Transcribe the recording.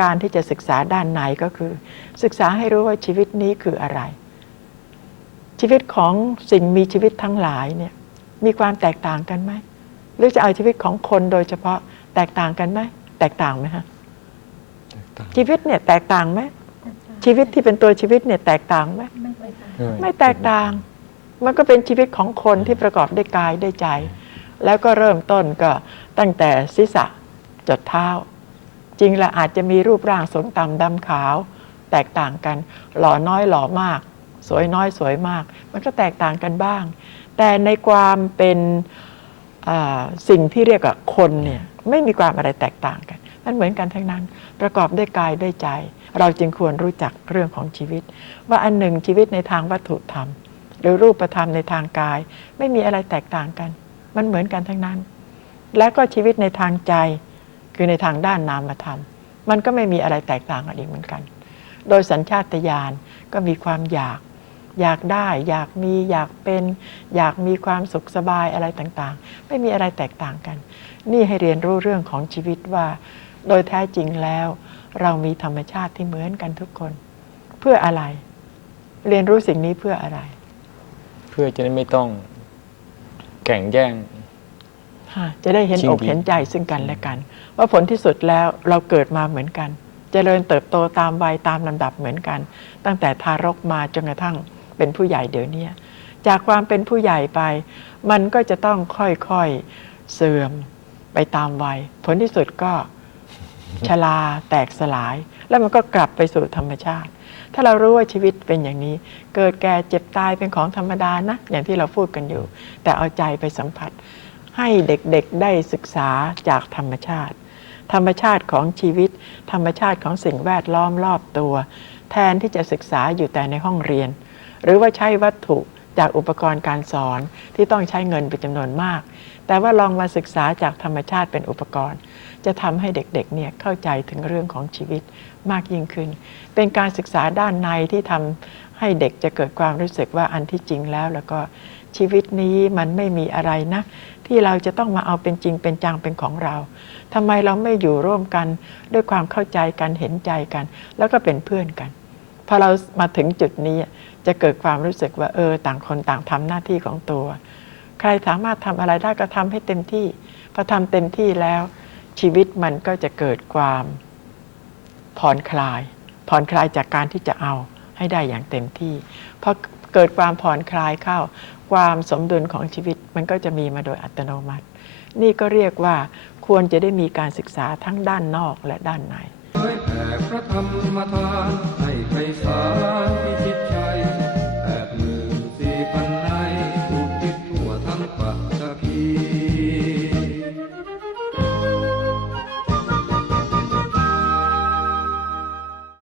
การที่จะศึกษาด้านในก็คือ ศึกษาให้รู้ว่าชีวิตนี้คืออะไร ชีวิตของสิ่งมีชีวิตทั้งหลายเนี่ยมีความแตกต่างกันไหมหรือจะเอาชีวิตของคนโดยเฉพาะแตกต่างกันไหมแตกต่างไหมฮะชีวิตเนี่ยแตกต่างไหมชีวิตที่เป็นตัวชีวิตเนี่ยแตกต่างไหมไม่ไปตามไม่แตกต่าง มันก็เป็นชีวิตของคนที่ประกอบด้วยกายด้วยใจ แล้วก็เริ่มต้นก็ตั้งแต่ศีรษะจดเท้า จริงและอาจจะมีรูปร่างสูงต่ำดำขาว แตกต่างกัน หล่อน้อยหล่อมาก สวยน้อยสวยมาก มันก็แตกต่างกันบ้าง แต่ในความเป็นสิ่งที่เรียกว่าคนเนี่ยไม่มีความอะไรแตกต่างกัน มันเหมือนกันทั้งนั้น ประกอบด้วยกายด้วยใจ เราจึงควรรู้จักเรื่องของชีวิต ว่าอันหนึ่งชีวิตในทางวัตถุธรรม หรือรูปธรรมในทางกาย ไม่มีอะไรแตกต่างกัน มันเหมือนกันทั้งนั้น และก็ชีวิตในทางใจ คือในทางด้านนามธรรม มันก็ไม่มีอะไรแตกต่างกันอีกเหมือนกัน โดยสัญชาตญาณก็มีความอยาก อยากได้ อยากมีอยากเป็น อยากมีความสุขสบายอะไรต่างๆ ไม่มีอะไรแตกต่างกัน นี่ให้เรียนรู้เรื่องของชีวิตว่า โดยแท้จริงแล้ว เรามีธรรมชาติที่เหมือนกันทุกคน เพื่ออะไร เรียนรู้สิ่งนี้เพื่ออะไร เพื่อจะได้ไม่ต้องแข่งแย่ง จะได้เห็นจริงอกดีเห็นใจซึ่งกันและกัน ว่าผลที่สุดแล้วเราเกิดมาเหมือนกันเจริญเติบโตตามวัยตามลำดับเหมือนกัน ตั้งแต่ทารกมาจนกระทั่งเป็นผู้ใหญ่เดี๋ยวนี้จากความเป็นผู้ใหญ่ไป มันก็จะต้องค่อยๆเสื่อมไปตามวัย ผลที่สุดก็ชราแตกสลาย แล้วมันก็กลับไปสู่ธรรมชาติ ถ้าเรารู้ว่าชีวิตเป็นอย่างนี้ เกิดแก่เจ็บตายเป็นของธรรมดานะ อย่างที่เราพูดกันอยู่ แต่เอาใจไปสัมผัส ให้เด็กๆได้ศึกษาจากธรรมชาติ ธรรมชาติของชีวิต ธรรมชาติของสิ่งแวดล้อมรอบตัว แทนที่จะศึกษาอยู่แต่ในห้องเรียน หรือว่าใช้วัตถุจากอุปกรณ์การสอนที่ต้องใช้เงินเป็นจำนวนมาก แต่ว่าลองมาศึกษาจากธรรมชาติเป็นอุปกรณ์ จะทำให้เด็กๆเนี่ยเข้าใจถึงเรื่องของชีวิตมากยิ่งขึ้น เป็นการศึกษาด้านในที่ทำให้เด็กจะเกิดความรู้สึกว่าอันที่จริงแล้วแล้วก็ชีวิตนี้มันไม่มีอะไรนะ ที่เราจะต้องมาเอาเป็นจริงเป็นจังเป็นของเราทำไมเราไม่อยู่ร่วมกันด้วยความเข้าใจกันเห็นใจกัน แล้วก็เป็นเพื่อนกันพอเรามาถึงจุดนี้จะเกิดความรู้สึกว่าเออ ต่างคนต่างทำหน้าที่ของตัว ใครสามารถทำอะไรได้ก็ทำให้เต็มที่พอทำเต็มที่แล้ว ชีวิตมันก็จะเกิดความผ่อนคลาย ผ่อนคลายจากการที่จะเอาให้ได้อย่างเต็มที่พอเกิดความผ่อนคลายเข้า ความสมดุลของชีวิตมันก็จะมีมาโดยอัตโนมัติ นี่ก็เรียกว่าควรจะได้มีการศึกษาทั้งด้านนอกและด้านใน เผยแผ่พระธรรมทานให้ไพศาล